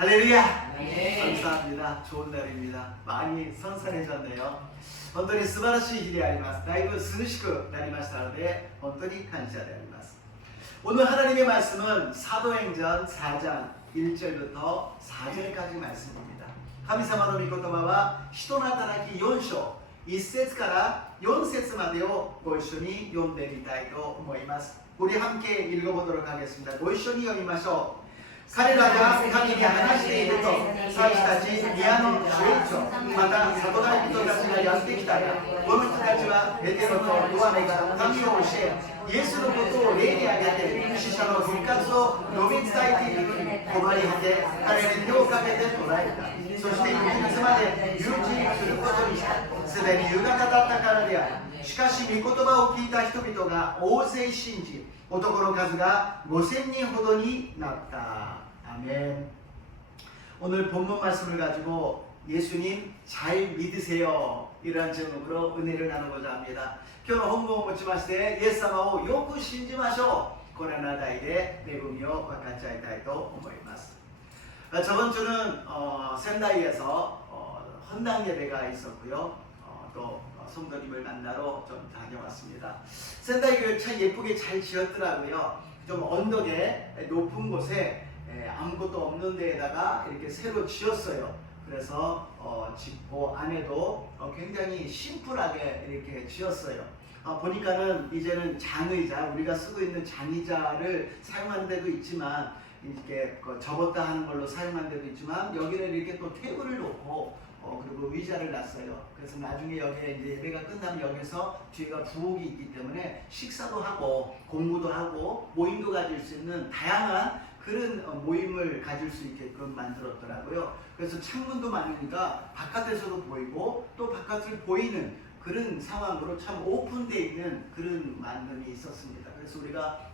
할렐루야! 네. 감사합니다. 좋은 날입니다. 많이 선선해졌네요. 本当に素晴らしい日であります。だいぶ涼しくなりましたので、本当に感謝であります。 오늘 하나님의 말씀은 사도행전 4장 1절부터 4절까지 말씀입니다. 神様の御言葉は人の働き4章1節から4節までをご一緒に読んでみたいと思います。 우리 함께 읽어보도록 하겠습니다. ご一緒に読みましょう。 彼らが神に話していると、祭司たち、宮の守衛長、また里帰り人たちがやってきたが、この人たちはペテロとヨハネが神を教え、イエスのことを例に挙げて、死者の復活を述べ伝えているのに、困り果て、彼らに手をかけて捕らえた。そして翌日まで留置することにした。すでに夕方だったからである。しかし御言葉を聞いた人々が大勢信じ、男の数が5000人ほどになった。 아멘. 오늘 본문 말씀을 가지고 예수님 잘 믿으세요 이런 제목으로 은혜를 나누고자 합니다. 今日の本文を持ちましてイエス様をよく信じましょう。このような題で恵みを分かち合いたいと思います。 저번 주는仙台에서 헌당 예배가 있었고요. 또 성도님을 만나러 좀 다녀왔습니다.仙台교회 참 예쁘게 잘 지었더라고요. 좀 언덕에 높은 곳에 아무것도 없는 데에다가 이렇게 새로 지었어요. 그래서 짓고 안에도 굉장히 심플하게 이렇게 지었어요. 보니까는 이제는 장의자, 우리가 쓰고 있는 장의자를 사용하는 데도 있지만 이렇게 접었다 하는 걸로 사용하는 데도 있지만 여기는 이렇게 또 테이블을 놓고 그리고 의자를 놨어요. 그래서 나중에 여기에 이제 예배가 끝나면 여기서 뒤에가 부엌이 있기 때문에 식사도 하고 공부도 하고 모임도 가질 수 있는 다양한 그런 모임을 가질 수 있게끔 만들었더라고요. 그래서 창문도 많으니까 바깥에서도 보이고 또 바깥을 보이는 그런 상황으로 참 오픈되어 있는 그런 만듦이 있었습니다. 그래서 우리가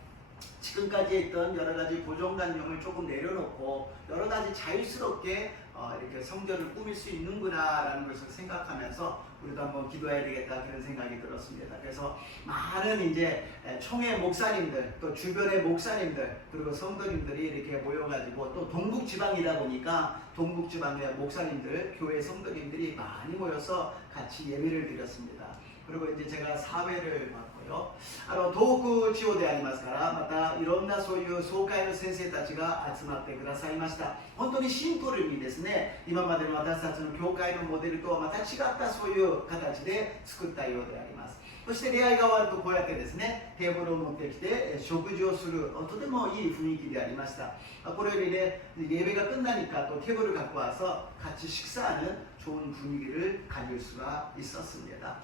지금까지 했던 여러 가지 고정관념을 조금 내려놓고 여러 가지 자유스럽게 이렇게 성전을 꾸밀 수 있는구나라는 것을 생각하면서 우리도 한번 기도해야 되겠다 그런 생각이 들었습니다. 그래서 많은 이제 총회 목사님들 또 주변의 목사님들 그리고 성도님들이 이렇게 모여가지고 또 동북지방이다 보니까 동북지방의 목사님들 교회 성도님들이 많이 모여서 같이 예배를 드렸습니다. 그리고 이제 제가 사회를 맡고요. 東北地方でありますから、またいろんなそういう総会の先生たちが集まってくださいました。本当にシンプルにですね、今までの私たちの教会のモデルとはまた違ったそういう形で作ったようであります。そして礼拝が終わるとこうやってですね、テーブルを持ってきて食事をするとてもいい雰囲気でありました。これよりね、예배가 끝나니까 또 테이블을 갖고 와서 같이 식사하는 좋은 분위기를 가질 수가 있었습니다.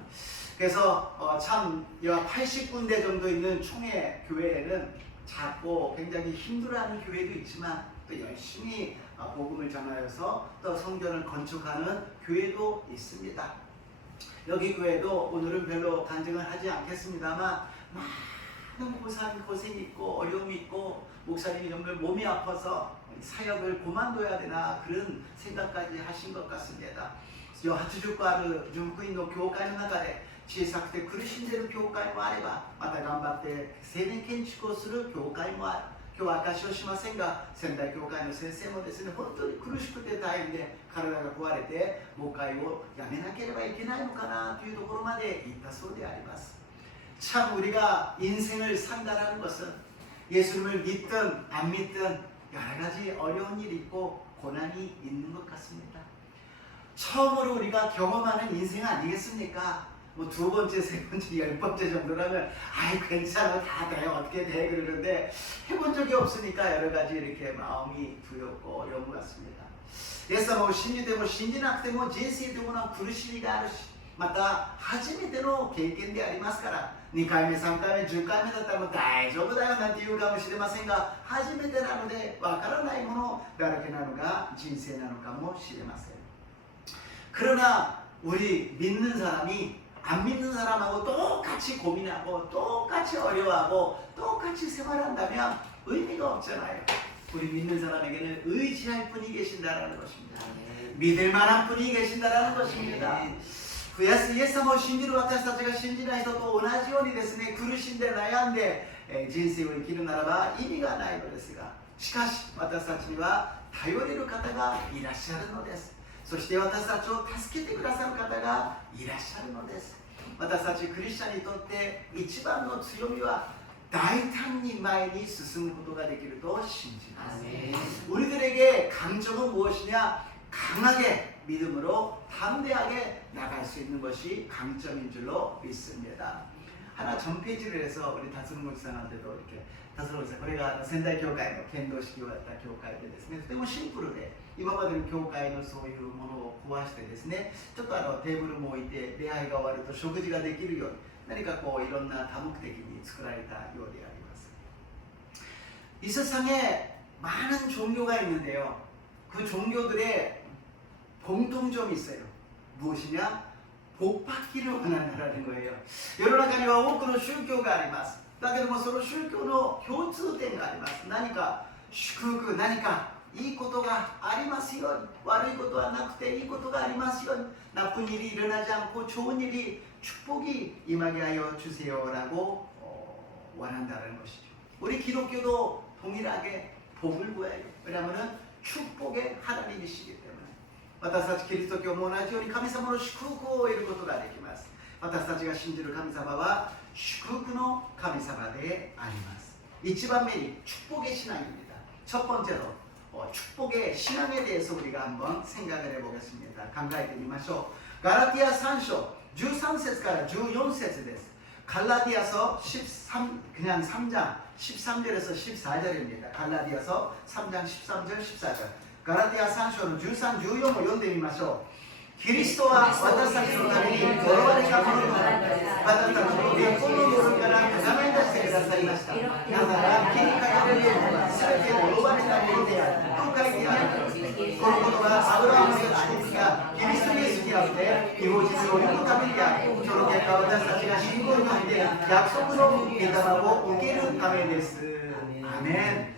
그래서 참 80군데 정도 있는 총회 교회에는 작고 굉장히 힘들어하는 교회도 있지만 또 열심히 복음을 전하여서 또 성전을 건축하는 교회도 있습니다. 여기 교회도 오늘은 별로 간증을 하지 않겠습니다만 많은 고생이 있고 어려움이 있고 목사님이 정말 몸이 아파서 사역을 그만둬야 되나 그런 생각까지 하신 것 같습니다. 80個ある純福音の教会の中で小さくて苦しんでいる教会もあればまた頑張って聖殿建築をする教会もある。今日は証しをしませんが仙台教会の先生もですね本当に苦しくて大変で体が壊れて牧会をやめなければいけないのかなというところまで行ったそうであります。 참 우리가 인생을 산다라는 것은 예수님을 믿든 안 믿든 여러 가지 어려운 일이 있고 고난이 있는 것 같습니다. 처음으로 우리가 경험하는 인생 아니겠습니까? 뭐 두 번째, 세 번째, 10번째 정도라면 아이 괜찮아 다 돼 어떻게 돼 그러는데 해본 적이 없으니까 여러 가지 이렇게 마음이 두렵고 어려운 것 같습니다. イエス様を信じても信じなくても人生というものは苦しみがあるしまた初めての経験でありますから2回目、3回目、10回目だったらもう大丈夫だよなんて言うかもしれませんが初めてなのでわからないものだらけなのが人生なのかもしれません。 그러나 우리 믿는 사람이 안 믿는 사람하고 똑같이 고민하고 똑같이 어려워하고 똑같이 생활한다면 의미가 없잖아요. 우리 믿는 사람에게는 의지할 분이 계신다라는 것입니다. 믿을 만한 분이 계신다라는 것입니다. イエス様を信じる私たちが信じない人と同じようにですね苦しんで悩んで人生を生きるならば意味がないのですがしかし私たちには頼れる方がいらっしゃるのです。そして私たちを助けてくださる方がいらっしゃるのです。私たちクリスチャンにとって一番の強みは大胆に前に進むことができると信じます。우리들에게 강점은 무엇이냐? 강하게 믿음으로 담대하게 나갈 수 있는 것이 강점인 줄로 믿습니다. 하나 전 페이지를 해서 우리 다스는 목사님한테도 이렇게 다스는 목사, これが仙台教会の剣道式をやった教会でですね、とてもシンプルで今までの教会のそういうものを壊してですね、ちょっとテーブルも置いて礼拝が終わると食事ができるように何かこういろんな多目的に作られたようであります。이 세상에 많은 종교가 있는데요. 그 종교들의 공통점이 있어요. 무엇이냐? 복받기를 원한다는 거예요. 世の中には多くの宗教があります。だけどもその宗教の共通点があります。何か祝福、何かいいことがありますように、悪いことはなくていいことがありますように, 나쁜 일이 일어나지 않고 좋은 일이 축복이 임하게 하여 주세요라고 원한다는 것이죠. 우리 기독교도 동일하게 복을 구해요. 왜냐하면 축복의 하나님이시기 때문에. 私たちキリスト教も同じように神様の祝福を得ることができます。私たちが信じる神様は祝福の神様であります。一番目に축복의 신앙입니다. 첫 번째로 축복의 신앙에 대해서 우리가 한번 생각을 해보겠습니다. 감가하게 미마쇼. 갈라디아 3장 13절から14절です. 갈라디아서 그냥 3장 13절에서 14절입니다. 갈라디아서 3장 13절 14절. 갈라디아 3章の13、14を読んでみましょう。キリストは私たちのために呪われたものとなり、私たちを根っこの呪いから離れ出してくださいました。なぜなら、木にかかれるようなすべて呪われたものであると書いてある。このことはアブラハムの祝福がキリストイエスにあって異邦人の世のためにある。その結果、私たちが信仰によって約束の御霊を受けるためです。アメン。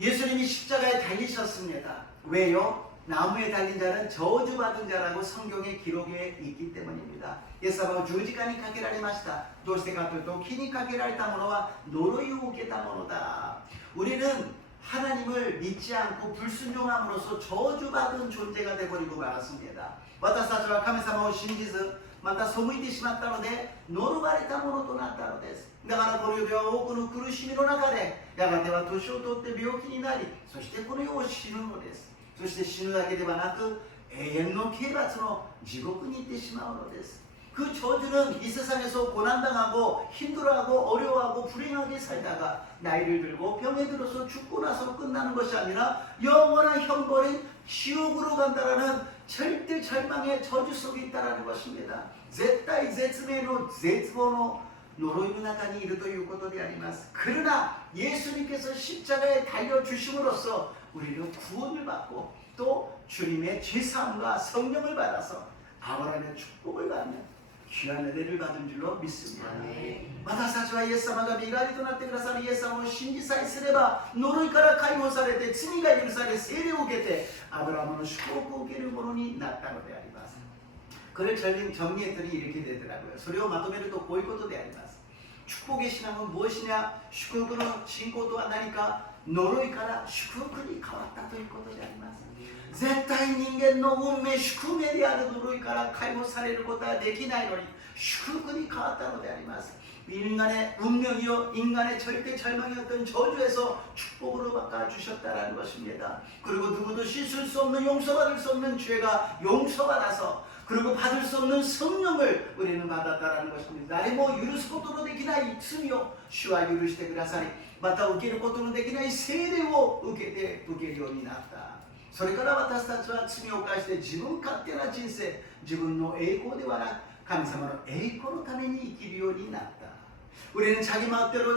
예수님이 십자가에 달리셨습니다. 왜요? 나무에 달린 자는 저주받은 자라고 성경에 기록에 있기 때문입니다. イエス様は十字架にかけられました。どうしてかというと、木にかけられたものは呪いを受けたものだ. 우리는 하나님을 믿지 않고 불순종함으로써 저주받은 존재가 되어버리고 말았습니다. 私たちは神様を信じずまた背いてしまったので呪われたものとなったのです。だからこの世では多くの苦しみの中でやがては年を取って病気になり、そしてこの世を死ぬのです。そして死ぬだけではなく永遠の刑罰の地獄に行ってしまうのです。 그 저주는 이 세상에서 고난당하고 힘들어하고 어려워하고 불행하게 살다가 나이를 들고 병에 들어서 죽고 나서 끝나는 것이 아니라 영원한 형벌인 지옥으로 간다라는 절대 절망의 저주 속에 있다라는 것입니다. 絶対絶命の絶望の呪いの中にいるということであります. 그러나 예수님께서 십자가에 달려주심으로써 우리는 구원을 받고 또 주님의 죄사함과 성령을 받아서 아브라함의 축복을 받는 귀한 은혜를 받은 줄로 믿습니다. 私たちはイエス様が身代わりとなってくださるイエス様を信じさえすれば呪いから解放されて罪が許され聖霊を受けてアブラハムの祝福を受けるものになったのであります. 그를 정리했더니 이렇게 되더라고요. それをまとめるとこういうことであります. 축복의 신앙은 무엇이냐? 축복은 신고とは何か呪いから祝福に変わったということであります. 絶対人間の運命宿命である呪いから解放されることはできないのに祝福に変わったのであります. 인간의 운명이요 인간의 절대 절망이었던 저주에서 축복으로 바꿔주셨다는 것입니다. 그리고 누구도 씻을 수 없는 용서받을 수 없는 죄가 용서받아서 그리고 받을 수 없는 성령을 우리는 받았다는 것입니다. 誰も許すことのできない罪を主は許してくださりまた受けることのできない聖霊を受けるようになった。 それから私たちは罪を犯して自分勝手な人生、自分の栄光ではなく神様の栄光のために生きるようになった. 우리는 자기 마음대로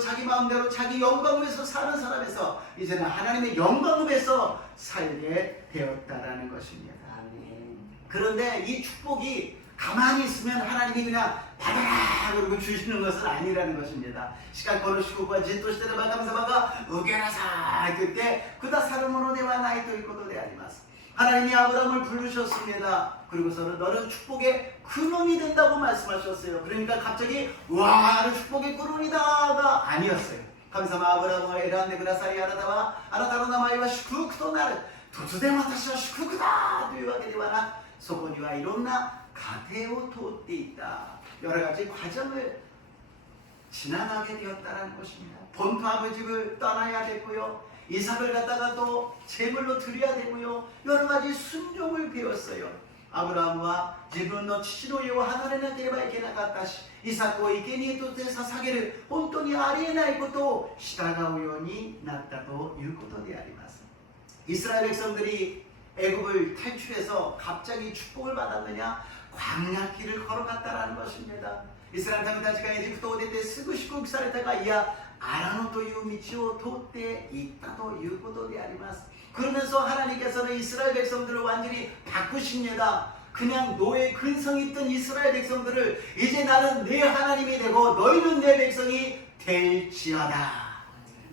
자기 영광에서 사는 사람에서 이제는 하나님의 영광에서 살게 되었다라는 것입니다. 그런데 이 축복이 가만히 있으면 하나님이 그냥 받아라 그러고 주시는 것은 아니라는 것입니다. 시간 걸으시고じっとしてれば神様が受けなさいと言ってくださるものではないということであります. 하나님이 아브라함을 부르셨습니다. 그리고서는 너는 축복의 근원이 된다고 말씀하셨어요. 그러니까 갑자기 와 나는 축복의 근원이다가 아니었어요. 神様はアブラハムを選んでくださり、あなたの名前は祝福となる。突然私は祝福だというわけではなく、そこにはいろんな過程を通っていた여러 가지 과정을 지나가게 되었다는 것입니다. 본토 아버지 집을 떠나야 됐고요. 이삭을 갖다가 또 제물로 드려야 되고요. 여러 가지 순종을 배웠어요. 아브라함과自分の父の家を離れなければいけなかったし、イサクを生贄として捧げる本当にありえないことを従うようになったということであります。 이스라엘 백성들이 애굽을 탈출해서 갑자기 축복을 받았느냐? 광야길을 걸어갔다라는 것입니다. 이스라엘民たちがエジプトを出てすぐ祝福されたが、いやアラノという道を通って行ったということであります。 그러면서 하나님께서는 이스라엘 백성들을 완전히 바꾸십니다. 그냥 노예 근성이 있던 이스라엘 백성들을 이제 나는 내 하나님이 되고 너희는 내 백성이 될지어다.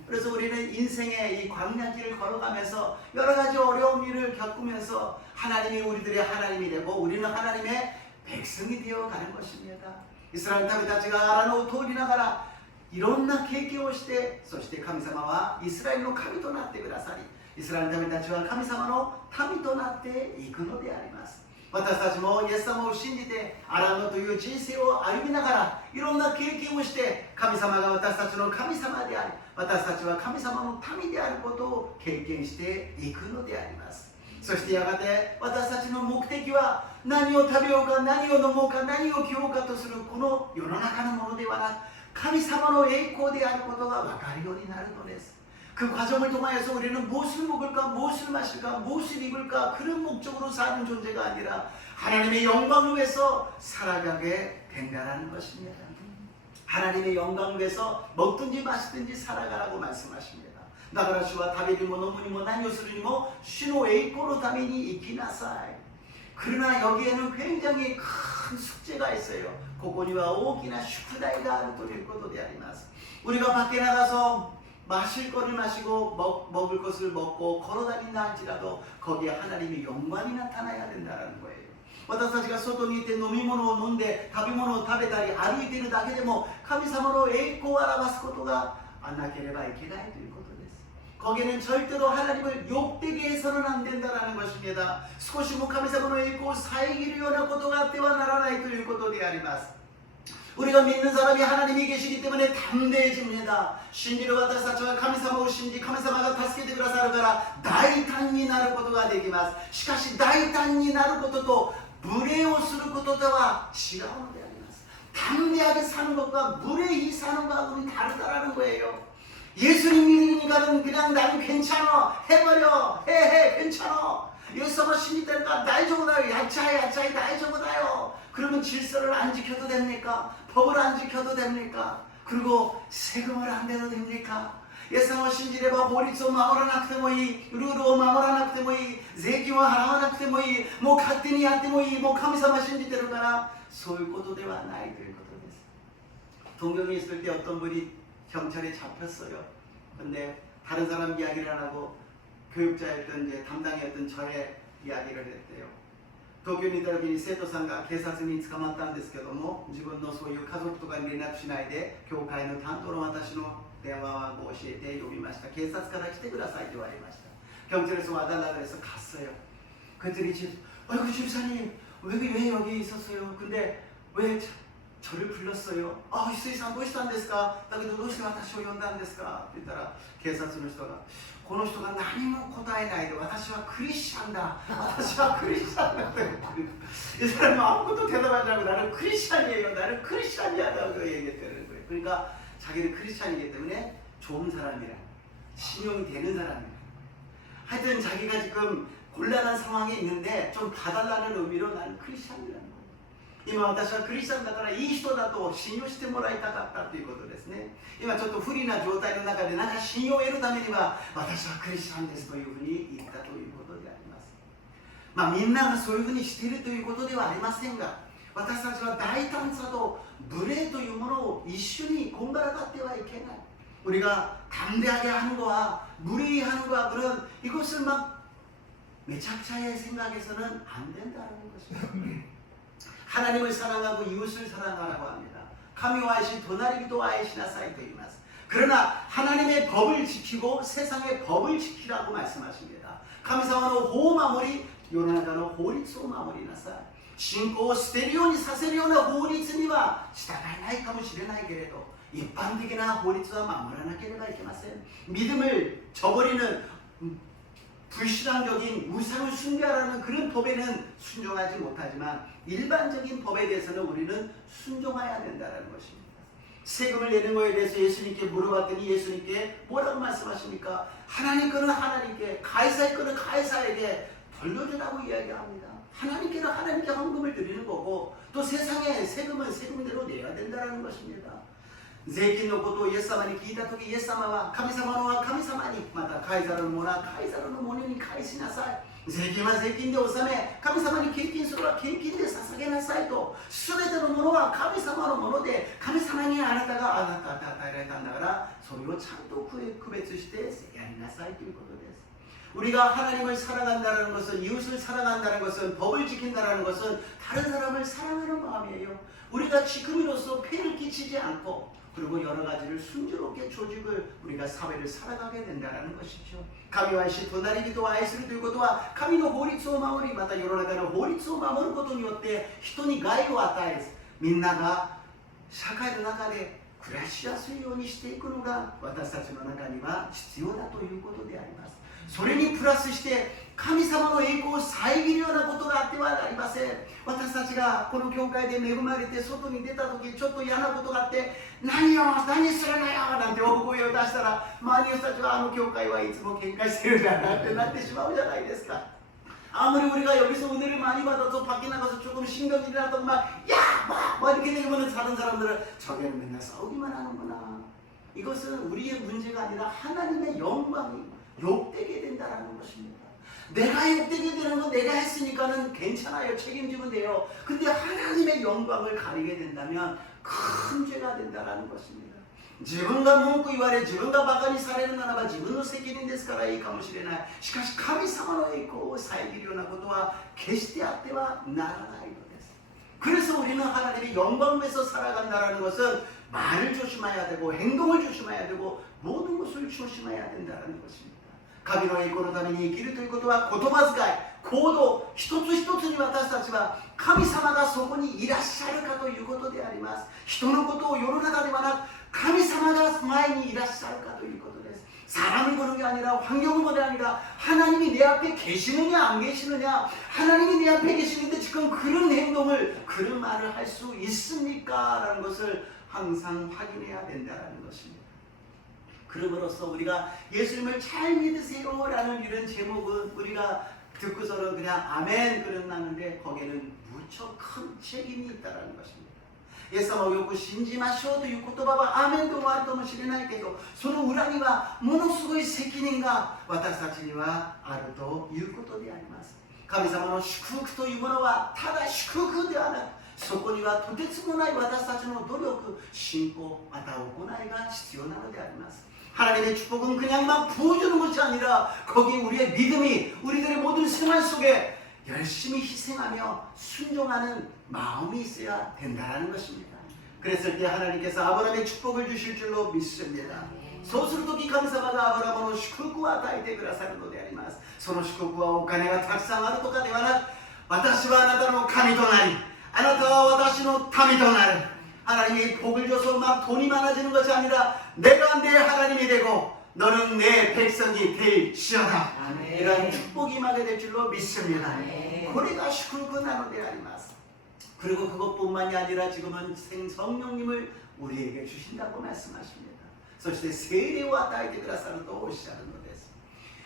그래서 우리는 인생의 이 광야길을 걸어가면서 여러 가지 어려운 일을 겪으면서 하나님이 우리들의 하나님이 되고 우리는 하나님의 백성이 되어가는 것입니다. 이스라엘 民たちがアラノを通りながらいろんな経験をして、そして神様はイスラエルの神となってくださり、イスラエルの民たちは神様の民となっていくのであります。私たちもイエス様を信じてアラノという人生を歩みながらいろんな経験をして、神様が私たちの神様であり、私たちは神様の民であることを経験していくのであります。そしてやがて私たちの目的は何を食べようか、何を飲もうか、何を着ようかとするこの世の中のものではなく、神様の栄光であることが分かるようになるのです。 그 과정을 통하여서 우리는 무엇을 먹을까, 무엇을 마실까, 무엇을 입을까 그런 목적으로 사는 존재가 아니라 하나님의 영광을 위해서 살아가게 된다는 것입니다. 하나님의 영광을 위해서 먹든지 마시든지 살아가라고 말씀하십니다. 나가라시와 다비니 뭐 너무니 뭐 난요스르니 뭐 신호 에이코로 다미니 이키나사이. 그러나 여기에는 굉장히 큰 숙제가 있어요. 고고니와 오기나 슈쿠다이가 하는 또 일것도 되아리마스. 우리가 밖에 나가서 마실 것을 마시고 먹을 것을 먹고 걸어다닌다 할지라도 거기에 하나님의 영광이 나타나야 된다는 거예요. 私たちが外にいて飲み物を飲んで食べ物を食べたり歩いているだけでも神様の栄光を表すことがなければいけないということです。 거기에는 절대로 하나님을 욕되게 해서는 안 된다는 것입니다. 少しも神様の栄光を遮るようなことがあってはならないということであります。 우리가 믿는 사람이 하나님이 계시기 때문에 담대해집니다. 신비로私たちは神様を信じ、神様が助けてくださるから大胆になることができます。しかし大胆になることと無礼をすることでは違うのであります。 담대하게 사는 것과 무례히 사는 것하고는 다르다라는 거예요. 예수님 믿으니까는 그냥 나는 괜찮아, 해버려, 해 괜찮아. 예수가 신이니까 나이저보다요, 야차이 나이저보다요. 그러면 질서를 안 지켜도 됩니까? 법을 안 지켜도 됩니까? 그리고 세금을 안 내도 됩니까? 예수님을信じれば法律を守らなくてもいい、ルールを守らなくてもいい、税金を払わなくてもいい、もう勝手にやってもいい、もう神様信じてるからそういうことではないということです。 동경에 있을 때 어떤 분이 경찰에 잡혔어요. 근데 다른 사람 이야기를 안 하고 교육자였던 이제 담당이었던 저의 이야기를 했대요. 東京にいた時に生徒さんが警察に捕まったんですけども、自分のそういう家族とかに連絡しないで教会の担当の私の電話番号を教えて呼びました。警察から来てくださいと言われました。 경찰에서 와달라고 해서 갔어요. 그랬더니 아이고 집사님 왜 여기 있었어요? 근데 왜 저를 불렀어요? 아, 이수이산どうしたんですか? だけどどうして私を呼んだんですか? って言ったら警察の人がこの人が何も答えないで私はクリスチャンだ私はクリスチャンだって이 사람은 아무것도 대답하지 않고 나는 크리스찬이에요 나는 크리스찬이야라고 얘기했다는 거예요. 그러니까 자기는 크리스찬이기 때문에 좋은 사람이라 신용이 되는 사람이라 하여튼 자기가 지금 곤란한 상황에 있는데 좀 봐달라는 의미로 나는 크리스찬이라는 거예요. 今私はクリスチャンだからいい人だと信用してもらいたかったということですね。今ちょっと不利な状態の中でなんか信用を得るためには私はクリスチャンですというふうに言ったということであります。まあみんながそういうふうにしているということではありませんが私たちは大胆さと無礼というものを一緒にこんがらがってはいけない。 우리가 담대하게 하는 거와 무례히 하는 거와 그런 이것을 막 매착차의 생각에서는 안 된다는 것입니다. 하나님을 사랑하고 이웃을 사랑하라고 합니다. 神を愛し隣人を愛しなさいと言います。 그러나 하나님의 법을 지키고 세상의 법을 지키라고 말씀하십니다. 神様の法を守り、世の中の法律を守りなさい。信仰を捨てるようにさせるような法律には従えないかもしれないけれど、一般的な法律は守らなければいけません。 믿음을 저버리는 불신앙적인 우상을 숭배하라는 그런 법에는 순종하지 못하지만 일반적인 법에 대해서는 우리는 순종해야 된다는 것입니다. 세금을 내는 것에 대해서 예수님께 물어봤더니 예수님께 뭐라고 말씀하십니까? 하나님 거는 하나님께, 가이사의 거는 가이사에게 돌려주라고 이야기합니다. 하나님께는 하나님께 헌금을 드리는 거고, 또 세상의 세금은 세금대로 내야 된다는 것입니다. 税金のことをイエス様に聞いたとき、イエス様は神様のは神様に、またカイザルのものはカイザルのものに返しなさい。税金は税金で納め、神様に献金するは献金で捧げなさいと。すべてのものは神様のもので、神様にあなたが与えられたんだから、それをちゃんと区別してやりなさいということです。 우리가 하나님을 사랑한다는 것은, 이웃을 사랑한다는 것은, 법을 지킨다는 것은 다른 사람을 사랑하는 마음이에요. 우리가 지금으로서 폐를 끼치지 않고, 그리고 여러 가지를 순조롭게 조직을 우리가 사회를 살아가게 된다는 것이죠. 神は愛し隣人を愛するということは神の法律を守り、また世の中の法律を守ることによって人に害を与え、みんなが社会の中で暮らしやすいようにしていくのが私たちの中には必要だということであります。 それにプラスして神様の栄光を遮るようなことがあってはなりません。私たちがこの教会で恵まれて外に出た時、ちょっと嫌なことがあって、何よ何するのよなんて大声を出したら、周りの人たちはあの教会はいつも喧嘩してるんだなってなってしまうじゃないですか。 아무리 우리가 여기서 은혜를 많이 받아서 밖에 나가서 조금 신경질이 나도 막 이렇게 되면 다른 사람들은 저게는 맨날 싸우기만 하는구나. 이것은 우리의 문제가 아니라 하나님의 영광이 욕되게 된다는 것입니다. 내가 욕되게 되는 건 내가 했으니까는 괜찮아요. 책임지면 돼요. 근데 하나님의 영광을 가리게 된다면 큰 죄가 된다는 것입니다. 自分が文句言われ、自分がバカにされるならば自分の責任ですからいいかもしれない。しかし神様の栄光を遮るようなことは決してあってはならないのです。 그래서 우리는 하나님의 영광을 위해서 살아간다는 것은 말을 조심해야 되고 행동을 조심해야 되고 모든 것을 조심해야 된다는 것입니다. 神の栄光のために生きるということは言葉遣い、行動一つ一つに私たちは神様がそこにいらっしゃるかということであります。人のことを世の中ではなく神様が前にいらっしゃるかということです。 사람을 보는 게 아니라 환경을 보는 게 아니라 하나님이 내 앞에 계시느냐 안 계시느냐, 하나님이 내 앞에 계시는데 지금 그런 행동을 그런 말을 할 수 있습니까? 라는 것을 항상 확인해야 된다는 것입니다. 그럼으로써 우리가 예수님을 잘 믿으세요 라는 이런 제목은 우리가 듣고서는 그냥 아멘 그러는데 거기에는 무척 큰 책임이 있다는 것입니다. イエス様をよく信じましょうという言葉はアーメンともあるかもしれないけど、その裏にはものすごい責任が私たちにはあるということであります。神様の祝福というものはただ祝福ではなく、そこにはとてつもない私たちの努力、信仰、また行いが必要なのであります。 하나님의 축복은 그냥 막 부어주는 것이 아니라 거기 우리의 믿음이, 우리들의 모든 생활 속에 열심히 희생하며 순종하는 마음이 있어야 된다는 것입니다. 그랬을 때 하나님께서 아브라함의 축복을 주실 줄로 믿습니다. そうするとき神様がアブラハムの祝福を与えてくださるのであります。その祝福はお金がたくさんあるとかではなく、私はあなたの神となり、あなたは私の民となる。 하나님이 복을 줘서 막 돈이 많아지는 것이 아니라 내가 내 하나님이 되고 너는 내 백성이 될지어다. 이런 축복이 임하게 될 줄로 믿습니다. 고래가 슈크르크 나노데 아리마스. 그리고 그것뿐만이 아니라 지금은 성령님을 우리에게 주신다고 말씀하십니다. そして聖霊を与えてくださるとおっしゃるのです。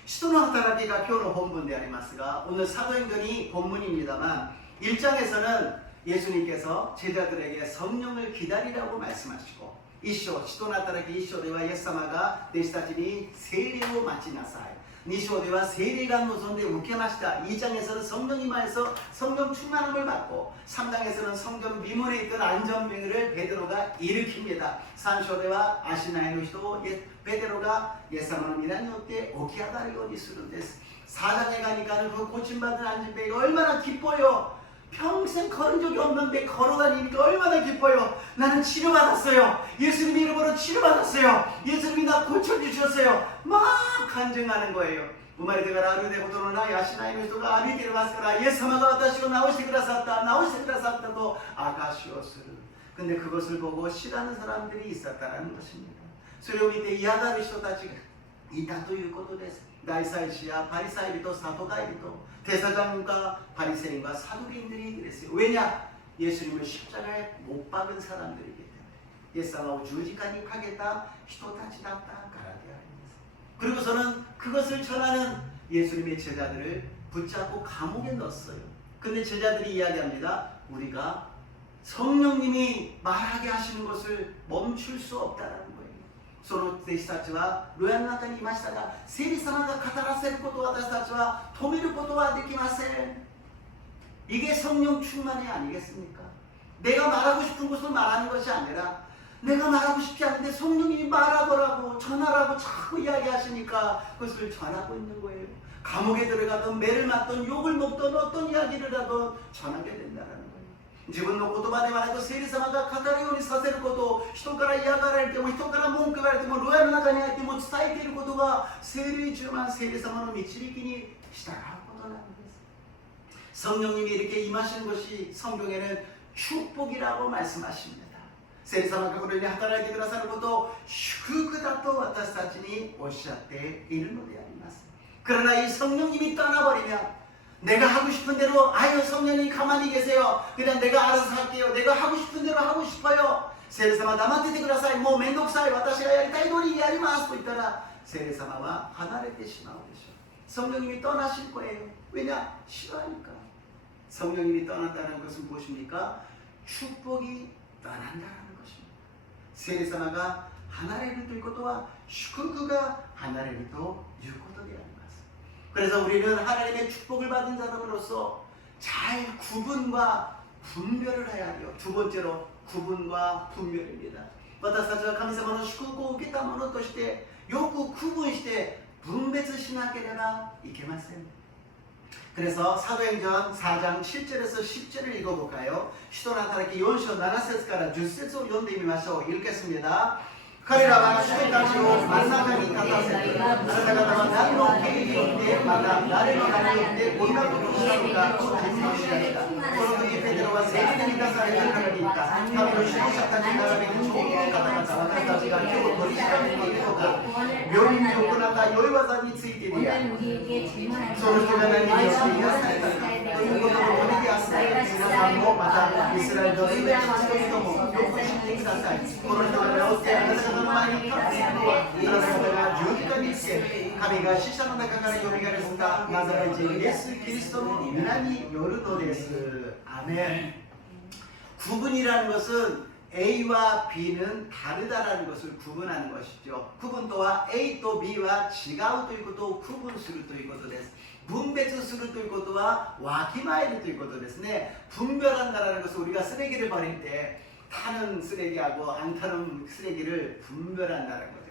使徒の働きが今日の本文でありますが、 오늘 사도행전이 본문입니다만 1장에서는 예수님께서 제자들에게 성령을 기다리라고 말씀하시고 1章、使徒の働き1章ではイエス様が弟子たちに聖霊を待ちなさい。 2章では聖霊が望んで受けました。 2장에서는 성령이 임하여서 성령 충만함을 받고 3장에서는 성경 미문에 있던 안전병을 베드로가 일으킵니다. 3章では足ないの人をベテロがイエス様の皆によって起き上がるようにするんです。 4장에 가니까는 그 고침받은 안전병이 얼마나 기뻐요. 평생 걸은 적이 없는데 걸어다니니까 얼마나 기뻐요. 나는 치료받았어요. 예수님 이름으로 치료받았어요. 예수님이 나 고쳐주셨어요. 막 간증하는 거예요. 우마리데가 아르데 고도로나 야시나이미스도가 아비게를 왔으라 예수마가 왔다시고 나오시그라 샀다 또 아가시오스를. 근데 그것을 보고 싫어하는 사람들이 있었다는 것입니다. 소리 밑에 이하다리人たちが いたということです。大祭司やパリサイ人、사도 가이도 대사장과 바리새인과 사두개인들이 그랬어요. 왜냐? 예수님을 십자가에 못 박은 사람들이기 때문에. 예수님하고 주지까지 가겠다 히토타치다다 가라게 하면서. 그리고서는 그것을 전하는 예수님의 제자들을 붙잡고 감옥에 넣었어요. 근데 제자들이 이야기합니다. 우리가 성령님이 말하게 하시는 것을 멈출 수 없다는 거예요. その弟子たちは牢屋の中にいましたが、聖霊様が語らせることを私たちは止めることはできません。 이게 성령 충만이 아니겠습니까? 내가 말하고 싶은 것을 말하는 것이 아니라 내가 말하고 싶지 않은데 성령님이 말하더라고 전하라고 자꾸 이야기하시니까 그것을 전하고 있는 거예요. 감옥에 들어가든 매를 맞든 욕을 먹든 어떤 이야기를 하든 전하게 된다는 거예요. 自分の言葉ではなく聖霊様が語るようにさせることを人から嫌がられても人から文句言われても牢屋の中に入っても伝えていることが聖霊充満聖霊様の導きに従うことなんです。 성령님이 이렇게 임하시는 것이 성경에는 축복이라고 말씀하십니다. 聖霊様がこのように働いてくださることを祝福だと私たちにおっしゃっているのであります。 그러나 이 성령님이 떠나버리면 내가 하고 싶은 대로 아유 성령님 가만히 계세요. 그냥 내가 알아서 할게요. 내가 하고 싶은 대로 하고 싶어요. 聖霊様黙っててください。もうめんどくさい。私がやりたい通りやりますと言ったら聖霊様は離れてしまうでしょう。 성령님이 떠나실 거예요. 왜냐? 싫어하니까. 성령님이 떠난다는 것은 무엇입니까? 축복이 떠난다는 것입니다. 聖霊様が離れるということは祝福が離れるということであります。 그래서 우리는 하나님의 축복을 받은 사람으로서 잘 구분과 분별을 해야 해요. 두 번째로 구분과 분별입니다. 私たちは神様の祝福を受けたものとしてよく区分して分別しなければいけません。 그래서 사도행전 4장 7절에서 10절을 읽어볼까요?使徒の働き 4장 7節から 10節を読んでみましょう。 읽겠습니다. 彼らは主たちを真ん中に立たせて、あなた方は何の権威によって、また誰の名によってこんなことをしたのかと尋問しました。その時ペテロは聖霊に出されたからに言った。神の指導者たち並びに長老の方々、私たちが今日取り調べているのか、病院に行った良い技についてである。その人が何によって癒されたかということをお見てあす皆さんもまたイスラエルのすべての人々もよく知ってください。この人が治ってあなた方の前に立っているのは、あなた方が十字架につけ、神が死者の中からよみがえらせたナザレ人イエス・キリストの皆によるのです。 아멘. 구분이라는 것은 A와 B는 다르다라는 것을 구분하는 것이죠. 구분 또한 A 또 B와違うということを区分するということです。分別するということはわきまえるということですね。 분별한다라는 것은 우리가 쓰레기를 버릴 때 타는 쓰레기하고 안 타는 쓰레기를 분별한다는 것이죠.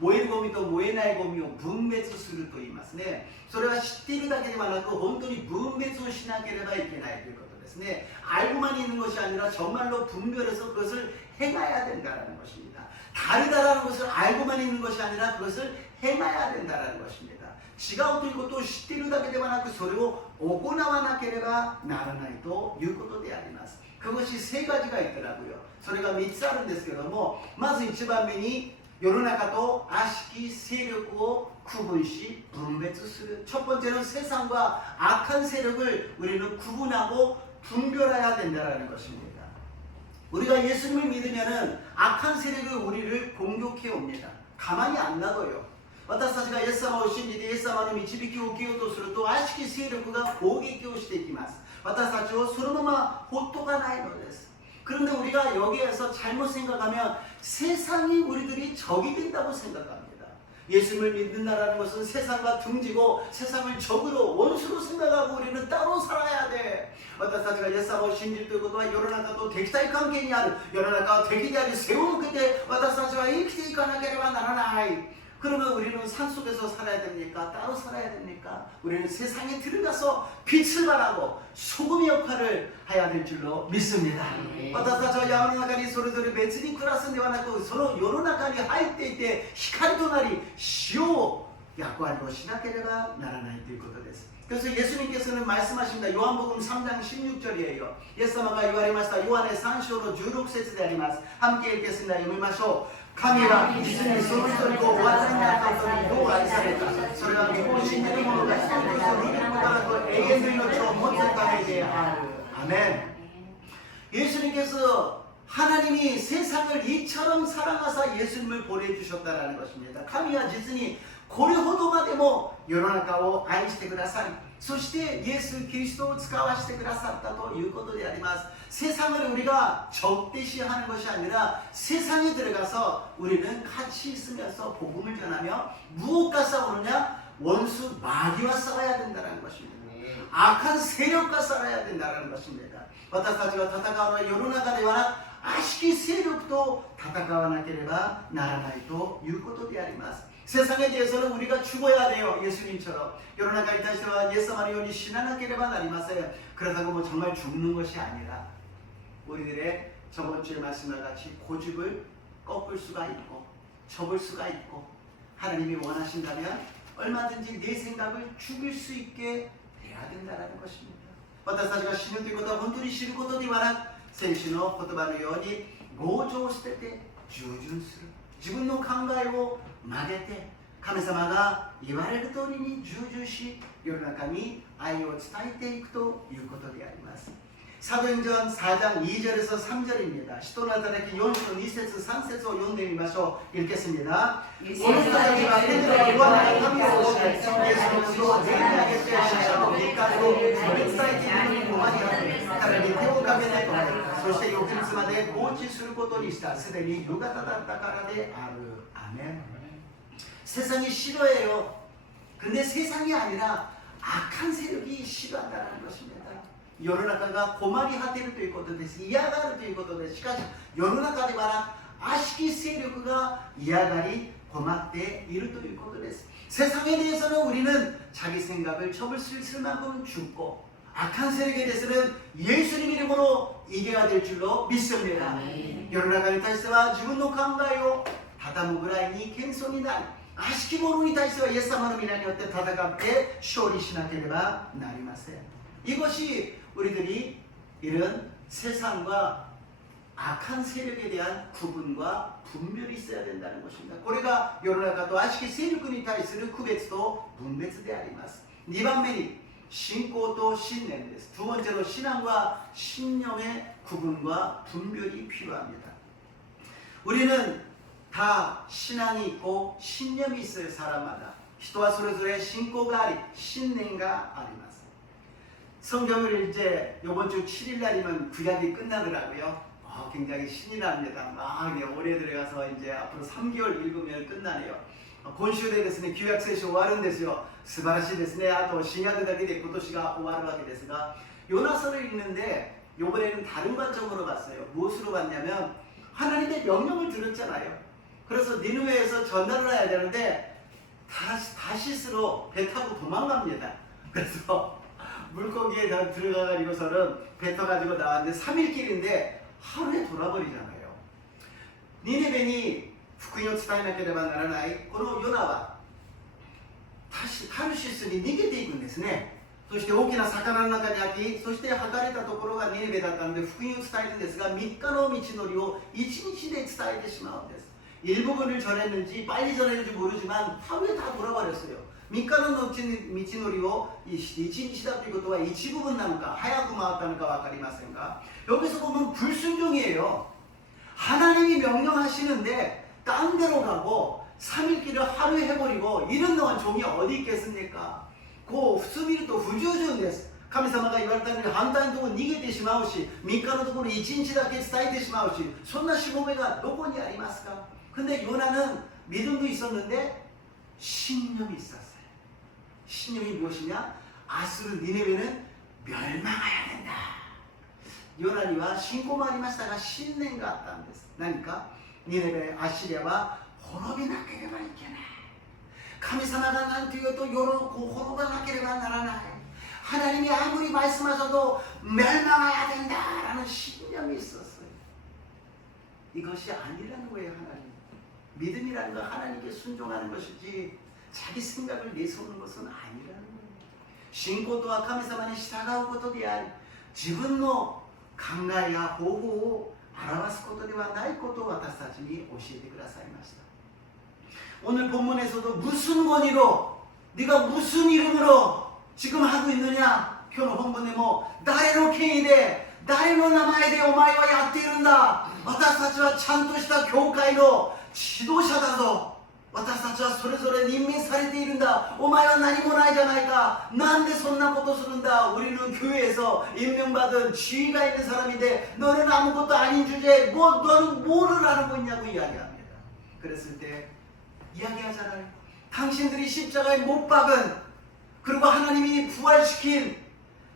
燃えるゴミと燃えないゴミを分別すると言いますね。それは知っているだけではなく本当に分別をしなければいけないということですね。 알고만 있는 것이 아니라 정말로 분별해서 그것을 행해야 된다는 것입니다. 다르다라는 것을 알고만 있는 것이 아니라 그것을 행해야 된다는 것입니다. 違うということを知っているだけではなくそれを行わなければならないということであります。 그것이 세 가지가 있더라고요. それが3つあるんですけども、まず1番目に 世の中と悪しき勢力を区分し分別する. 첫 번째는 세상과 악한 세력을 우리는 구분하고 분별해야 된다는 것입니다. 우리가 예수님을 믿으면은 악한 세력이 우리를 공격해 옵니다. 가만히 안 놔둬요. 私たちがイエス様を信じてイエス様の導きを受けようとすると悪しき勢力が攻撃をしていきます。私たちをそのまま放っとかないのです。 그런데 우리가 여기에서 잘못 생각하면 세상이 우리들이 적이 된다고 생각합니다. 예수님을 믿는다는 것은 세상과 등지고 세상을 적으로 원수로 생각하고 우리는 따로 살아야 돼. 私たちがイエス様を信じるということは世の中と敵対関係にある世の中は敵であり背を受けて私たちは生きていかなければならない 그러면 우리는 산속에서 살아야 됩니까? 따로 살아야 됩니까? 우리는 세상에 들어가서 빛을 발하고 소금의 역할을 해야 될 줄로 믿습니다. 私たちは山の中にそれぞれ別に暮らすんではなく、その世の中に入っていて光となり塩を役割をしなければならないということです。 그래서 예수님께서는 말씀하십니다. 요한복음 3장 16절이에요. 예수님가 言われました 요한의 3章の16節であります。 함께 읽겠습니다. 読みましょう。 神は実にその一人をお与えになった人にどう愛された。それは御子を信じる者が一人として無限のからと永遠の命を持つためである。 아멘. 예수님께서 하나님이 세상을 이처럼 사랑하사 예수님을 보내주셨다라는 것입니다.神は実にこれほどまでも世の中を愛してくださり、そしてイエス・キリストを使わせてくださったということであります。 세상을 우리가 적대시하는 것이 아니라 세상에 들어가서 우리는 같이 있으면서 복음을 전하며 무엇과 싸우느냐? 원수 마귀와 싸워야 된다는 것입니다. 악한 세력과 싸워야 된다는 것입니다. 私たちが戦うのは世の中ではなく悪しき勢力と戦わなければならないということであります。 세상에 대해서는 우리가 죽어야 돼요. 예수님처럼. 여러나가에 대해서 예수만의 요원이 신하나게레바 나리마세요. 그렇다고 뭐 정말 죽는 것이 아니라 우리들의 저번 주에 말씀과 같이 고집을 꺾을 수가 있고 접을 수가 있고 하나님이 원하신다면 얼마든지 내 생각을 죽일 수 있게 돼야 된다는 것입니다. 私たちが死ぬということは本当に知ることではなく、聖書の言葉のように強情してて従順する。自分の考えを曲げて神様が言われる通りに従順し、世の中に愛を伝えていくということであります。 사도행전 4장 2절에서 3절입니다.使徒の働き 4章 2節 3節を読んでみましょう。 읽겠습니다. 오늘까지가 베드로 요한을 함께하시되 예수의 뜻으로 내리하게 되시고 이까지로 전사의 길을 고만이하고 하나님 태워가게 될 것이다. そして翌日まで放置することにした。すでに夕方だったからである。 아멘. 세상이 싫어해요. 근데 세상이 아니라 악한 세력이 싫어한다는 것입니다. 世の中が困り果てるということです。嫌がるということです。しかし世の中では悪しき勢力が嫌がり困っているということです。 세상에 대해서는 우리는 자기 생각을 접을 수 있을 만큼 죽고 악한 세력에 대해서는 예수님 이름으로 이겨야 될 줄로 믿습니다. 世の中に対しては自分の考えを畳むぐらいに謙遜になり、悪しき者に対してはイエス様の皆によって戦って勝利しなければなりません。 이것이 우리들이 이런 세상과 악한 세력에 대한 구분과 분별이 있어야 된다는 것입니다. これが世の中と悪しき勢力に対する区別と分別であります。 2番目に信仰と信念です。 두 번째로 신앙과 신념의 구분과 분별이 필요합니다. 우리는 다 신앙이 있고 신념이 있어요. 사람마다. 人はそれぞれ信仰があり信念があります。 성경을 이제 이번 주 7일 날이면 구약이 끝나더라고요. 굉장히 신이 납니다. 막 올해 들어가서 이제 앞으로 3개월 읽으면 끝나네요. 今週でですね、旧約聖書終わるんですよ。素晴らしいですね。あと新約だけで今年が終わるわけですが、 요나서를 읽는데 이번에는 다른 관점으로 봤어요. 무엇으로 봤냐면 하나님의 명령을 들었잖아요. 그래서 니느웨에서 전달을 해야 되는데 다시스로 배 타고 도망갑니다. 그래서 물고기에 들어가가지고서는 배 타가지고 나왔는데 3일 길인데 하루에 돌아버리잖아요. 니네벤이福音を伝えなければならないこのヨナはタルシスに逃げていくんですね。そして大きな魚の中に開き、そして測れたところがニネベだったので福音を伝えるんですが、3日の道のりを1日で伝えてしまうんです。 일부분을 전했는지 빨리 전했는지 모르지만 하루에 다 돌아버렸어요. 3日の道のりを1日だということは一部分なのか早く回ったのか分かりませんが、 여기서 보면 불순종이에요. 하나님이 명령하시는데 딴 데로 가고 3일 길을 하루에 해버리고 이런 동안 종이 어디 있겠습니까? こう進みると不従順です。神様が言われたように反対のところに逃げてしまうし、3日のところに1日だけ伝えてしまうし、そんなしもべがどこにありますか? 근데 요나는 믿음도 있었는데 신념이 있었어요. 신념이 무엇이냐? 아수르 니네베는 멸망해야 된다. 요나니와 신고만 ありましたが信念があったんです。何かニネベアッシリアは滅びなければいけない。神様が何と言うと滅ばなければならない 하나님이 아무리 말씀하셔도 멸망해야 된다라는 신념이 있었어요. 이것이 아니라는 거예요. 하나님 믿음이라는 건 하나님께 순종하는 것이지 자기 생각을 내세우는 것은 아니라는 거예요. 信仰とは神様に従うことであり自分の考えや方法を表すことではないことを私たちに教えてくださいました。 오늘 본문에서도 무슨 권위로 네가 무슨 이름으로 지금 하고 있느냐 今日の本文でも誰の権威で誰の名前でお前はやっているんだ私たちはちゃんとした教会の指導者だぞ私たちはそれぞれ任命されているんだお前は何もないじゃないかなんでそんなことするんだ 우리는 교회에서 임명받은 지위가 있는 사람인데 너는 아무것도 아닌 주제에 너는 뭐를 알고 있냐고 이야기합니다. 그랬을 때 이야기하잖아요. 당신들이 십자가에 못 박은 그리고 하나님이 부활시킨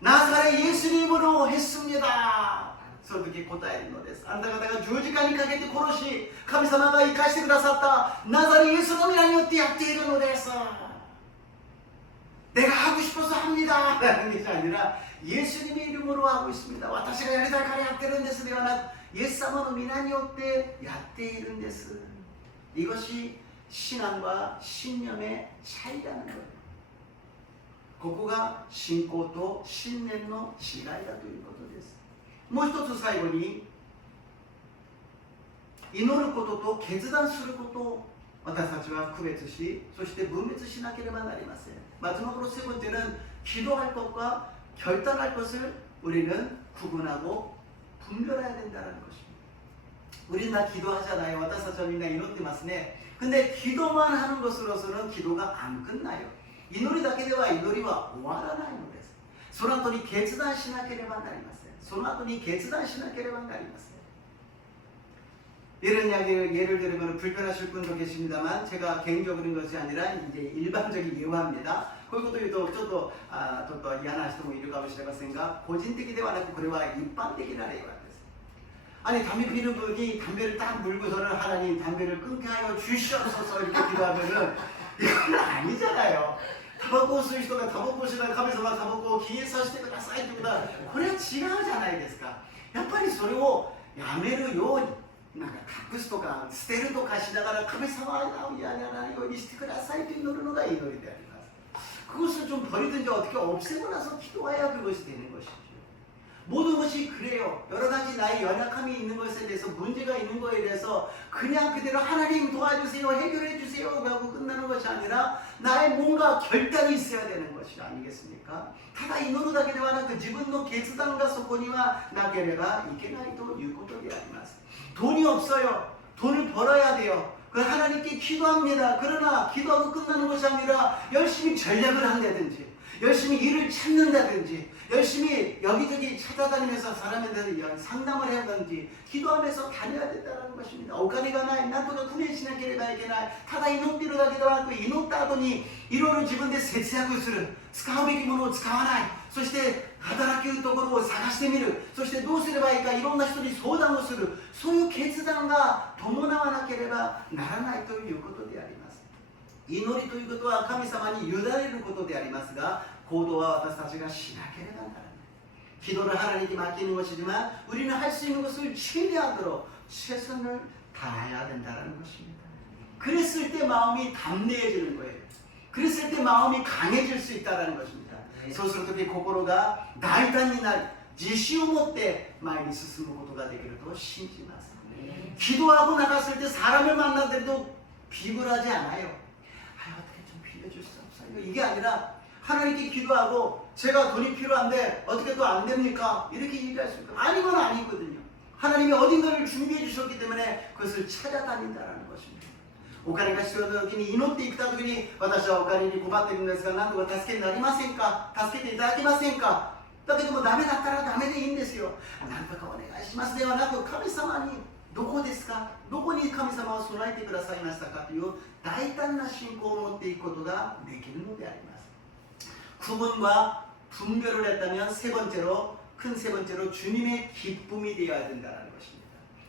나사렛 예수님으로 했습니다. その時答えるのです。あなた方が十字架にかけて殺し神様が生かしてくださったナザレイエスの皆によってやっているのです。 내가 하고 싶어서 합니다 라는 것이 아니라 예수님의 이름으로 하고 있습니다. 私がやりたいからやってるんですではなくイエス様の皆によってやっているんです。 이것이 신앙과 신념의 차이라는 거예요. ここが信仰と信念の違いだということです。もう一つ最後に祈ることと決断することを私たちは区別しそして分別しなければなりません。 마지막으로 세 번째는 기도할 것과 결단할 것을 우리는 구분하고 분별해야 된다는 것입니다. 우리는 다 기도하잖아요. 私たちはみんな祈ってますね. 근데 기도만 하는 것으로서는 기도가 안 끝나요. 祈りだけでは祈りは終わらないのです。その後に決断しなければなりません。その後に決断しなければなりません。 이런 이야기를 예를 들면 불편하실 분도 계십니다만 제가 개인적인 것이 아니라 이제 일반적인 예화입니다. 그것도 저도 嫌な人もいるかもしれませんが 고진적이ではなくこれは一般的な例話です. 아니 담배 피는 분이 담배를 딱 물고서는 하나님 담배를 끊게 하여 주시옵소서 이렇게 기도하면은 이건 아니잖아요. 타바코 吸う人がタバコをしながら神様がタバコを消えさせてくださいってことはこれは違うじゃないですか。やっぱりそれをやめるようになんか隠すとか捨てるとかしながら神様はやらないようにしてくださいと祈るのが祈りであります。 그것을 좀 버리든지 어떻게 없애고 나서 기도해야 그것이 되는 것이죠. 모든 것이 그래요. 여러 가지 나의 연약함이 있는 것에 대해서 문제가 있는 것에 대해서 그냥 그대로 하나님 도와주세요 해결해 주세요 하고 끝나는 것이 아니라 나의 뭔가 결단이 있어야 되는 것이 아니겠습니까? ただ祈るだけではなく自分の決断がそこにはなければいけないということであります。 돈이 없어요. 돈을 벌어야 돼요. 그 하나님께 기도합니다. 그러나 기도하고 끝나는 것이 아니라 열심히 전략을 한다든지 열심히 일을 찾는다든지 열심히 여기저기 찾아다니면서 사람들한테 상담을 해야든지 기도하면서 다녀야 된다는 것입니다. お金がないなんとか工面しなければいけないただ祈っているだけではなく祈った後にいろいろ自分で節約する使うべきものを使わないそして働けるところを探してみるそしてどうすればいいかいろんな人に相談をするそういう決断が伴わなければならないということであります。祈りということは神様に委ねることでありますが行動は私たちがしなければならない 기도를 하나님께 맡기는 것이지만 우리는 할 수 있는 것을 최대한으로 최선을 다해야 된다는 것입니다. 그랬을 때 마음이 담대해지는 거예요. 그랬을 때 마음이 강해질 수 있다는 것입니다. そうするとき心が大胆になり自信を持って前に進むことができると信じます。 기도하고 나갔을 때 사람을 만나더라도 비굴하지 않아요. 어떻게 좀 빌려줄 수 없어요? 이게 아니라 하나님께 기도하고 제가 돈이 필요한데 어떻게 또 안 됩니까? 이렇게 얘기할 수 있고 아니면 아니거든요. 하나님이 어딘가를 준비해 주셨기 때문에 그것을 찾아다닌다는 것입니다. お金が必要な時に祈っていった時に私はお金に困っているんですが何とか助けになりませんか助けていただけませんかだけどもダメだったらダメでいいんですよ何とかお願いしますではなく神様にどこですかどこに神様を備えてくださいましたかという大胆な信仰を持っていくことができるのであります 구분과 분별을 했다면 큰 세 번째로 주님의 기쁨이 되어야 된다는 것입니다.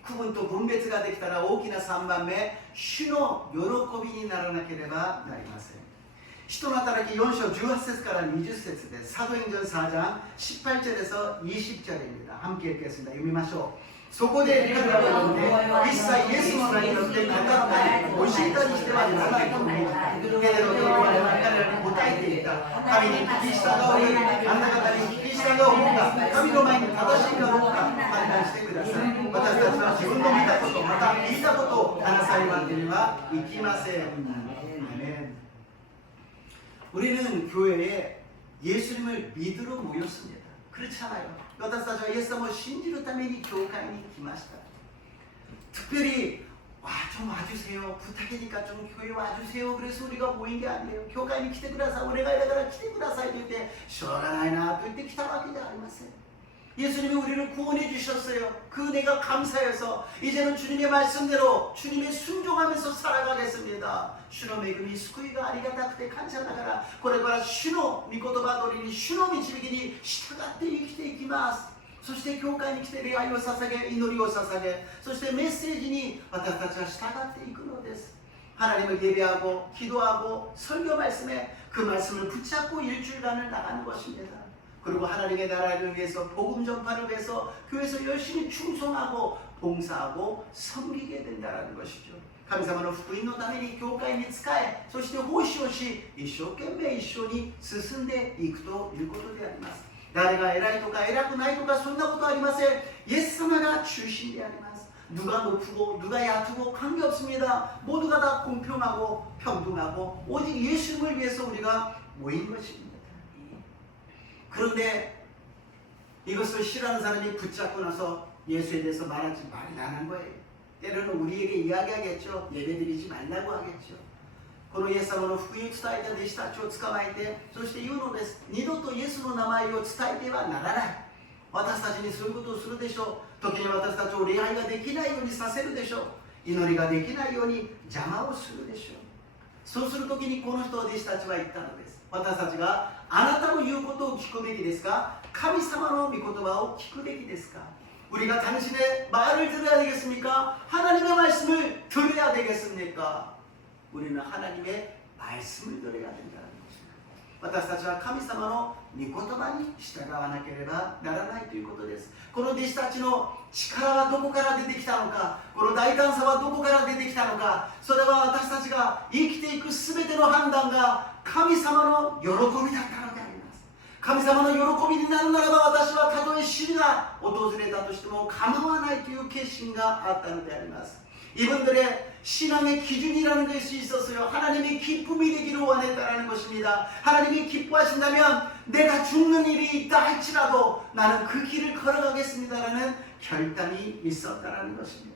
区分と分別ができたら大きな3番目主の喜びにならなければなりません使徒の働き4章18節から20節です。サド행전4장 18절에서 20절입니다. 함께 읽겠습니다. 読みましょう。そこで彼らは呼んで、一切イエスの名によって語ったり教えたりしてはならないと思う。ペテロとヨハネは彼らに答えていた。神に聞き従うより、あなた方に聞き従う方が神の前に正しいかどうか判断してください。私たちは自分の見たこと、また聞いたことを話されるわけにはいきません。 우리는 교회에 예수님을 믿으러 모였습니다. 그렇잖아요. 私たちはイエス様を信じるために教会に来ました。 특별히 좀 와주세요. 부탁이니까 좀 교회 와주세요. 그래서 우리가 모인 게 아니에요. 교회에 来てください. 우리가 이래가라 来てください と言って 시원하나 또 이때 来たわけじゃありません. 예수님이 우리를 구원해 주셨어요. 그 은혜가 감사해서 이제는 주님의 말씀대로 주님의 순종하면서 살아가겠습니다. 주의恵み 救いがありがたくて感謝ながらこれから主の御言葉通りに主の導きに従って生きていきます。そして教会に来て礼拝を捧げ祈りを捧げそしてメッセージに私たちは従っていくのです。 하나님을 예배하고 기도하고 설교 말씀에 그 말씀을 붙잡고 일주일간을 나가는 것입니다. 그리고 하나님의 나라를 위해서 복음 전파를 위해서 교회에서 열심히 충성하고 봉사하고 섬기게 된다는 것이죠. 神様の福音のために教会に仕えそして奉仕をし一生懸命一緒に進んでいくということであります。誰が偉いとか偉くないとかそんなことはありません。イエス様が中心であります。 누가 높고 누가 얕고 관계없습니다. 모두가 다 공평하고 평등하고 오직 예수님을 위해서 우리가 모인 것입니다. 그런데 이것을 싫어하는 사람이 붙잡고 나서 예수에 대해서 말하지 말라는 거예요. 때로는 우리에게 이야기하겠죠. 예배드리지 말라고 하겠죠. このイエス様の福音を伝えた弟子たちを捕まえてそして言うのです。二度とイエスの名前を伝えてはならない。私たちにそういうことをするでしょう。時に私たちを礼拝ができないようにさせるでしょう。祈りができないように邪魔をするでしょう。そうするときにこの人弟子たちは言ったのです。私たちがあなたの言うことを聞くべきですか神様の御言葉を聞くべきですか 우리가 당신의 말을 들어야 되겠습니까? 하나님의 말씀을 들어야 되겠습니까? 우리는 하나님의 말씀을 들어야 된다는 것입니다. 私たちは神様の御言葉に従わなければならないということです。この弟子たちの力はどこから出てきたのか、この大胆さはどこから出てきたのか、それは私たちが生きていくすべての判断が神様の喜びだったのであります。神様の喜びになるならば私はたとえ死が訪れたとしても構わないという決心があったのであります。 이분들의 신앙의 기준이라는 것이 있었어요. 하나님이 기쁨이 되기를 원했다는 것입니다. 하나님이 기뻐하신다면 내가 죽는 일이 있다 할지라도 나는 그 길을 걸어가겠습니다라는 결단이 있었다는 것입니다.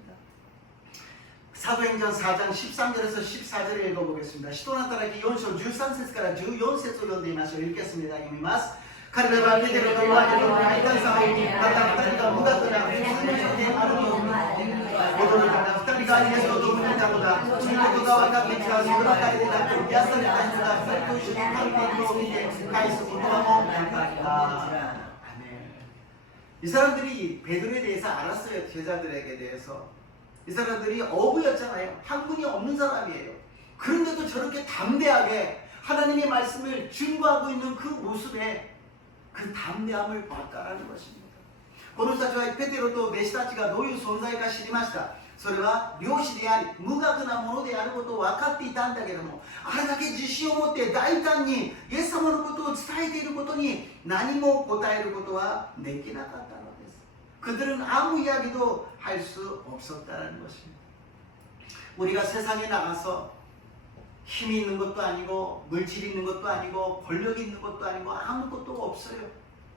사도행전 4장 13절에서 14절을 읽어보겠습니다. 使徒の働き4章13節から14節を読んでみましょう。읽겠습니다. 読みます。 彼らはペテロとヨハネと大胆さを見また2人が無学な普通の人であるのを見驚いたが2人がイエスをどこにいたのだそのことが分かってきたその中でなく癒された人が2人と一緒に立っているのを見て返す言葉もなかった。 이 사람들이 베드로에 대해서 알았어요. 제자들에게 대해서. 이 사람들이 어부였잖아요. 학문이 없는 사람이에요. 그런데도 저렇게 담대하게 하나님의 말씀을 증거하고 있는 그 모습에 그 담대함을 봤다라는 것입니다. この人たちはペテロと弟子たちがどういう存在か知りました。それは漁師であり無学なものであることを分かっていたんだけどもあれだけ自信を持って大胆にイエス様のことを伝えていることに何も答えることはできなかったのです。 그들은 아무 이야기도 할 수 없었다는 것입니다. 우리가 세상에 나가서 힘이 있는 것도 아니고 물질이 있는 것도 아니고 권력이 있는 것도 아니고 아무것도 없어요.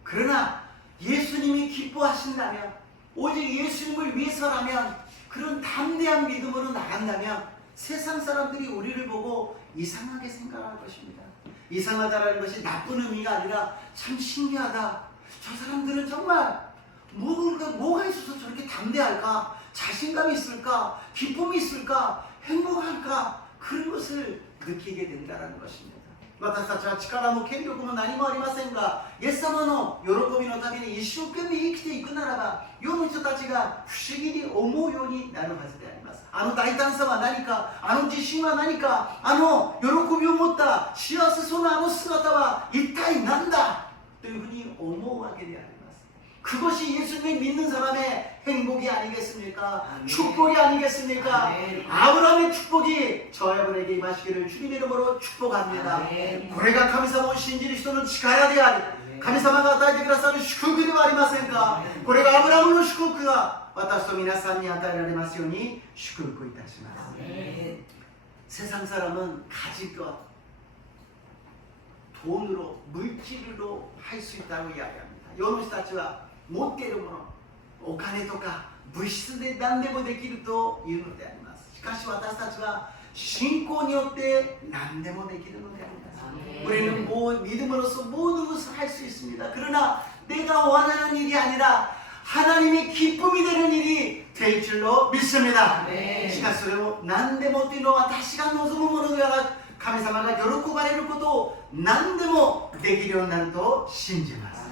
그러나 예수님이 기뻐하신다면 오직 예수님을 위해서라면 그런 담대한 믿음으로 나간다면 세상 사람들이 우리를 보고 이상하게 생각할 것입니다. 이상하다라는 것이 나쁜 의미가 아니라 참 신기하다. 저 사람들은 정말 뭐가 있어서 저렇게 담대할까? 자신감이 있을까? 기쁨이 있을까? 행복할까? 그런 것을 느끼게 된다는 것입니다. 私たちは力も権力も何もありませんが、イエス様の喜びのために一生懸命生きていくならば、世の人たちが不思議に思うようになるはずであります。あの大胆さは何か、あの自信は何か、あの喜びを持ったが幸せそうなあの姿は一体なんだというふうに思うわけであります。 그것이 예수님을 믿는 사람의 행복이 아니겠습니까? 아멘. 축복이 아니겠습니까? 아멘. 아브라함의 축복이 저여러분에게 임하시기를 주님의 이름으로 축복합니다. 아멘. これが神様を信じる人の力であり、神様が与えてくださる祝福ではありませんか。これがアブラハムの祝福が私と皆さんに与えられますように祝福いたします。 세상 사람은 가진 것, 돈으로, 물질로 할 수 있다고 이야기합니다. 世の人たちは持っているもの、お金とか物質で何でもできるというのであります。しかし私たちは信仰によって何でもできるのであります。 우리는 믿음으로써 모든 것을 할 수 있습니다. 그러나 내가 원하는 일이 아니라 하나님의 기쁨이 되는 일이 될 줄로 믿습니다. しかしそれを何でもというのは私が望むものではなく、神様が喜ばれることを何でもできるようになると信じます。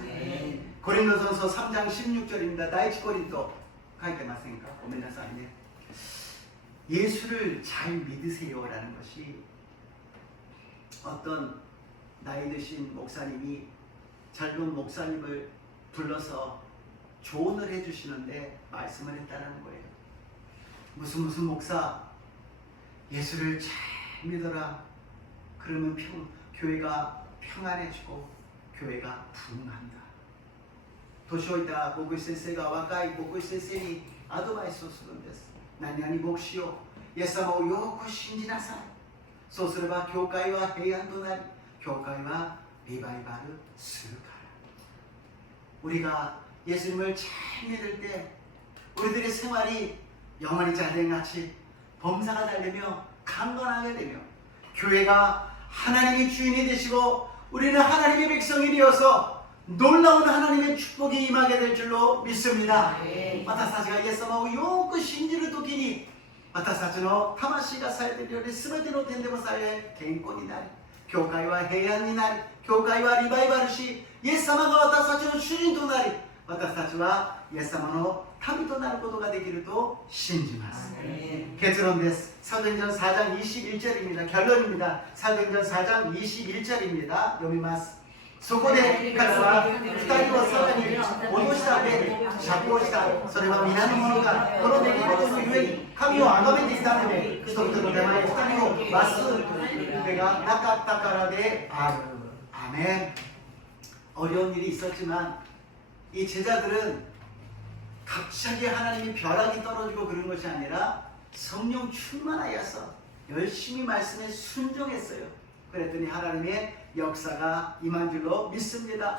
고린도전서 3장 16절입니다. 나이치 고린도 가이테 마센가? 고멘나사이네. 예수를 잘 믿으세요라는 것이 어떤 나이 드신 목사님이 젊은 목사님을 불러서 조언을 해주시는데 말씀을 했다는 거예요. 무슨 목사, 예수를 잘 믿어라. 그러면 교회가 평안해지고 교회가 부흥한다. 年老いた牧師先生が若い牧師先生にアドバイスをするんです。何々牧師よ、イエス様をよく信じなさい。そうすれば教会は平安となり、教会はリバイバルするから。 우리가 예수님을 잘 믿을 때 우리들의 생활이 영원히 잘된 같이 범사가 잘 되며 강건하게 되며 교회가 하나님의 주인이 되시고 우리는 하나님의 백성이 되어서 놀라운 하나님의 축복이 임하게 될 줄로 믿습니다. 私たちがイエス様をよく信じるときに私たちの魂がさえているように全ての点でもさえ健康になり、教会は平安になり、教会はリバイバルし、イエス様が私たちの主人となり、私たちはイエス様の民となることができると信じます。 結論です。サドンジョン 4장 21절입니다. 결론입니다. 사도행전 4장 21절입니다. 読みます。 そこで彼は2人をさらに脅した上釈放した。それは皆の者がこの出来事のゆえに神を崇めていたので、人々の手前2人を罰す術がなかったからである。 아멘. 어려운 일이 있었지만 이 제자들은 갑자기 하나님이 벼락이 떨어지고 그런 것이 아니라 성령 충만하여서 열심히 말씀에 순종했어요. 그랬더니 하나님의 역사가 임한 줄로 믿습니다.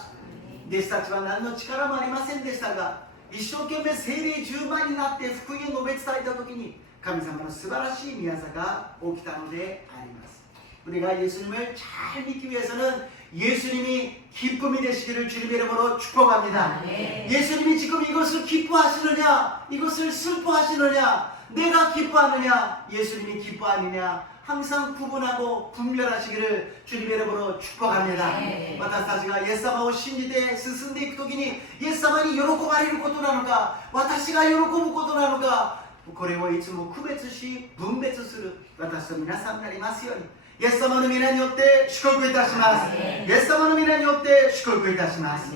弟子たちは何の力もありませんでしたが、一生懸命聖霊10万になって福音を述べ伝えた時に神様の素晴らしい宮座が起きたのであります。 우리가 예수님을 잘 믿기 위해서는 예수님이 기쁨이 되시기를 주님의 이름으로 축복합니다. 예수님이 지금 이것을 기뻐하시느냐, 이것을 슬퍼하시느냐, 내가 기뻐하느냐, 예수님이 기뻐하느냐, 항상 구분하고 분별하시기를 주님의 이름으로 축복합니다. 私たちがイエス様を信じて進んでいくときにイエス様に喜ばれることなのか、私が喜ぶことなのか、これをいつも区別し分別する私と皆さんになりますように、 イエス様の皆によって祝福いたします。イエス様の皆によって祝福いたします。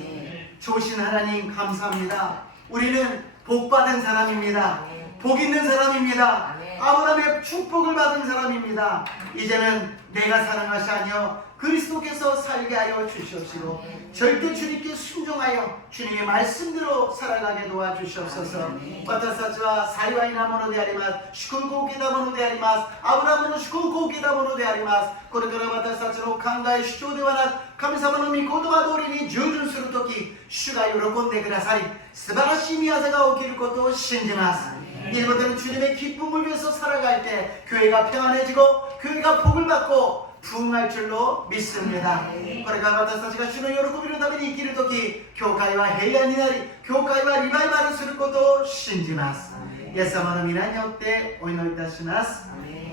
좋으신 하나님 감사합니다. 우리는 복 받은 사람입니다. 복 있는 사람입니다. 아브라함의 축복을 받은 사람입니다. 이제는 내가 사는 것이 아니요 그리스도께서 살게 하여 주시옵시고 절대 주님께 순종하여 주님의 말씀대로 살아가게 도와주시옵소서. 私たちは幸いなものであります。祝福を受けたものであります。アブラハムの祝福を受けたものであります。これから私たちの考え主張ではなく神様の御言葉通りに従順するとき、主が喜んでくださり素晴らしい宮座が起きることを信じます。 이것들은 주님의 기쁨을 위해서 살아갈 때 교회가 평안해지고 교회가 복을 받고 부흥할 줄로 믿습니다. これから私たちが主の喜びのために生きるとき、教会は平安になり、教会はリバイバルすることを信じます。イエス様の皆によってお祈りいたします。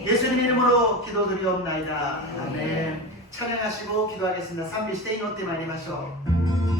예수님 이름으로 기도드리옵나이다. 아멘. 찬양하시고 기도하겠습니다. 賛美して祈ってまいりましょう。